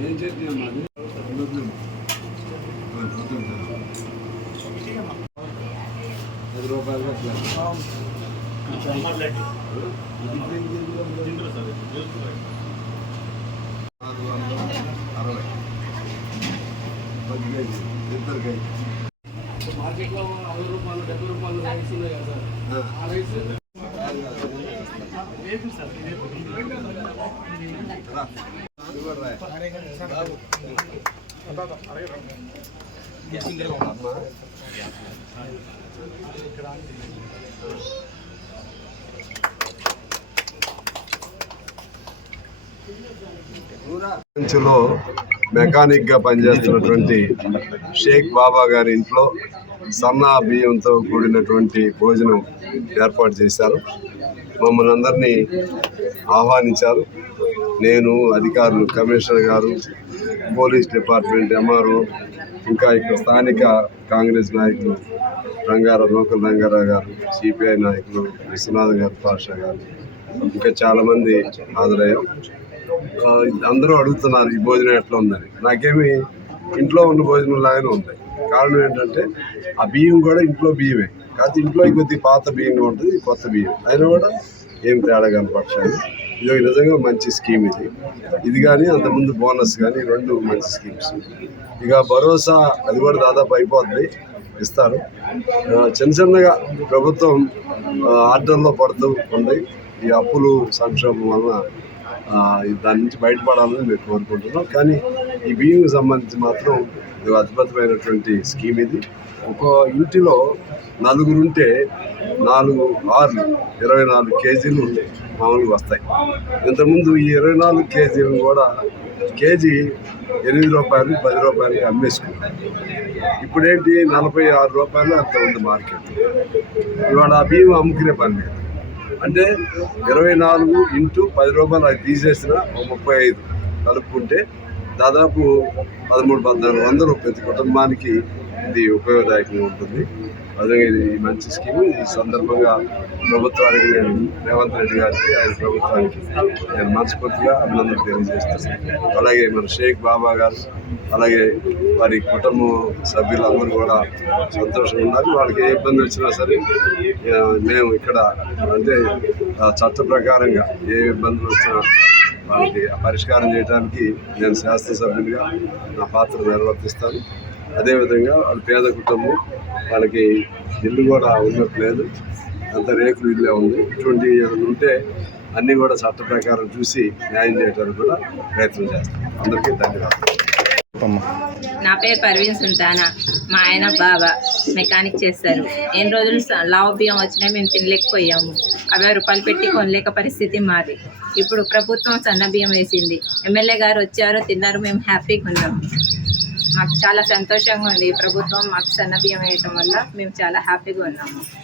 ఏం చట్నీ అమ్మా పది రూపాయలు అరవై. పది కేజీ ఇద్దరు కేజీ మార్కెట్లో అరవై రూపాయలు డెబ్బై రూపాయలు రైస్ ఉన్నాయి కదా సార్ ఆ. ఆ రైస్ రా. ఇది కూడా రాయ్. అమ్మా. లో మెకానిక్గా పనిచేస్తున్నటువంటి షేక్ బాబా గారి ఇంట్లో సన్నా బియ్యంతో కూడినటువంటి భోజనం ఏర్పాటు చేశారు. మమ్మల్ని అందరినీ ఆహ్వానించారు. నేను అధికారులు కమిషనర్ గారు పోలీస్ డిపార్ట్మెంట్ ఎంఆర్ఓ ఇంకా ఇక్కడ స్థానిక కాంగ్రెస్ నాయకులు రంగారావు లోకల్ రంగారావు గారు సిపిఐ నాయకులు విశ్వనాథ్ గారు పాషా గారు ఇంకా చాలామంది హాజరయ్యాం. అందరూ అడుగుతున్నారు ఈ భోజనం ఎట్లా ఉందని? నాకేమి ఇంట్లో ఉన్న భోజనం లాగానే ఉంది. కారణం ఏంటంటే ఆ బియ్యం కూడా ఇంట్లో బియ్యమే. కాకపోతే ఇంట్లో కొద్ది పాత బియ్యంగా ఉంటుంది కొత్త బియ్యం. అయినా కూడా ఏం తేడా కనపడలేదు ఇది ఒక నిజంగా మంచి స్కీమ్ ఇది. ఇది కానీ అంతకుముందు బోనస్ కానీ రెండు మంచి స్కీమ్స్. ఇక భరోసా అది కూడా దాదాపు అయిపోతుంది ఇస్తారు. చిన్న చిన్నగా ప్రభుత్వం ఆర్డర్లో పడుతూ ఉంది. ఈ అప్పులు సంక్షోభం వలన దాని నుంచి బయటపడాలని మేము కోరుకుంటున్నాం. కానీ ఈ బియ్యం సంబంధించి మాత్రం ఇది అద్భుతమైనటువంటి స్కీమ్ ఇది. ఒక ఇంటిలో నలుగురు ఉంటే నాలుగు ఆర్లు ఇరవై నాలుగు కేజీలు మామూలుగా వస్తాయి. ఇంతకుముందు ఈ ఇరవై నాలుగు కేజీలను కూడా కేజీ ఎనిమిది రూపాయలు పది రూపాయలకి అమ్మేసుకున్నాం ఇప్పుడేంటి? నలభై ఆరు రూపాయలు అంత ఉంది మార్కెట్. ఇవాళ ఆ బియ్యం అమ్ముకునే పని లేదు. అంటే ఇరవై నాలుగు ఇంటూ పది రూపాయలు అది తీసేసిన ఒక ముప్పై ఐదు కలుపుకుంటే దాదాపు పదమూడు పద్నాలుగు వందలు ప్రతి కుటుంబానికి ఇది ఉపయోగదాయకంగా ఉంటుంది. అదే ఇది మంచి స్కీమ్. ఈ సందర్భంగా ప్రభుత్వానికి నేను రేవంత్ రెడ్డి గారికి ఆయన ప్రభుత్వానికి నేను మనస్ఫూర్తిగా అభినందన తెలియజేస్తాను అలాగే మన షేక్ బాబా గారు అలాగే వారి కుటుంబ సభ్యులందరూ కూడా సంతోషంగా ఉన్నారు. వాళ్ళకి ఏ ఇబ్బంది వచ్చినా సరే మేము ఇక్కడ అంటే చట్ట ప్రకారంగా ఏ ఇబ్బందులు వచ్చినా వాళ్ళకి ఆ పరిష్కారం చేయడానికి నేను శాసనసభ్యునిగా నా పాత్ర నిర్వర్తిస్తాను. అదేవిధంగా వాళ్ళ పేద కుటుంబం వాళ్ళకి ఇల్లు కూడా ఉండట్లేదు అంత రేకులు ఇల్లే ఉంది. ఇటువంటి ఏమైనా ఉంటే అన్నీ కూడా చట్ట ప్రకారం చూసి న్యాయం చేయడానికి కూడా ప్రయత్నం చేస్తాం. అందరికీ ధన్యవాదాలు. నా పేరు పర్వీన్ సుల్తానా. మా ఆయన బాబా మెకానిక్ చేస్తారు. ఎన్ని రోజులు స- లావు బియ్యం వచ్చినా మేము తినలేకపోయాము. అరవై రూపాయలు పెట్టి కొనలేక పరిస్థితి మాది. ఇప్పుడు ప్రభుత్వం సన్న బియ్యం వేసింది. ఎమ్మెల్యే గారు వచ్చారు తిన్నారు మేము హ్యాపీగా ఉన్నాము మాకు చాలా సంతోషంగా ఉంది ప్రభుత్వం మాకు సన్న బియ్యం వేయటం వల్ల మేము చాలా హ్యాపీగా ఉన్నాము.